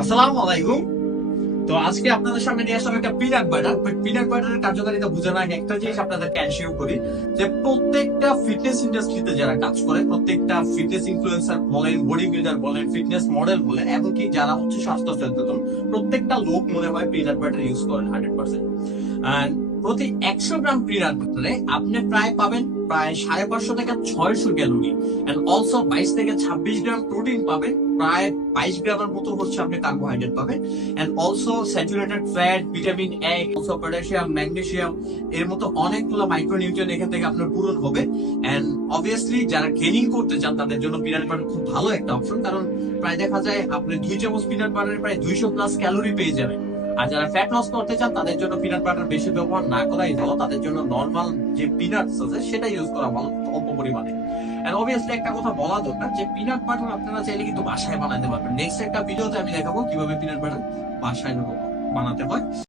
আসসালামু আলাইকুম। তো আজকে আপনাদের সামনে নিয়ে আসলাম একটা পিনাট বাটার পিনাট বাটারের কার্যকারিতা বুঝে আগে একটা জিনিস আপনাদেরকে অ্যাসিওর করি, যে প্রত্যেকটা ফিটনেস ইন্ডাস্ট্রিতে যারা কাজ করে, প্রত্যেকটা ফিটনেস ইনফ্লুয়েন্সার বলেন বডি বিল্ডার বলেন ফিটনেস মডেল বলেন, এমনকি যারা হচ্ছে স্বাস্থ্য সচেতন, প্রত্যেকটা লোক মনে হয় পিনাট বাটার ইউজ করেন হান্ড্রেড পার্সেন্ট প্রতি একশো গ্রাম পিনাট বাটারে আপনি প্রায় পাবেন প্রায় সাড়ে পাঁচশো থেকে ছয়শো ক্যালোরি। এন্ড অলসো বাইশ থেকে ছাব্বিশ গ্রাম প্রোটিন পাবেন প্রায় বাইশ গ্রামের মতো হচ্ছে আপনি কার্বোহাইড্রেট পাবেন। And also saturated fat vitamin A also potassium magnesium এর মতো অনেকগুলো মাইক্রোনিউট্রিয়েন্ট এখান থেকে আপনার পূরণ হবে। এন্ড অবভিয়াসলি যারা গেনিং করতে চান তাদের জন্য পিনাট বাটার খুব ভালো একটা অপশন কারণ প্রায় দেখা যায় আপনি দুই চামচ পিনাট বাটারে প্রায় দুইশো প্লাস ক্যালোরি পেয়ে যাবেন। আর যারা ফ্যাট লস করতে চান, তাদের জন্য পিনাট বাটার বেশি ব্যবহার না করাই ভালো, তাদের জন্য নর্মাল যে পিনাটস আছে, সেটা ইউজ করা ভালো, অল্প পরিমাণে। এন্ড অবভিয়াসলি একটা কথা বলা দরকার যে পিনাট বাটার আপনারা চাইলে কিন্তু বাসায় বানাতে পারবেন। নেক্সট একটা ভিডিওতে আমি দেখাবো কীভাবে পিনাট বাটার বাসায় বানাতে হয়।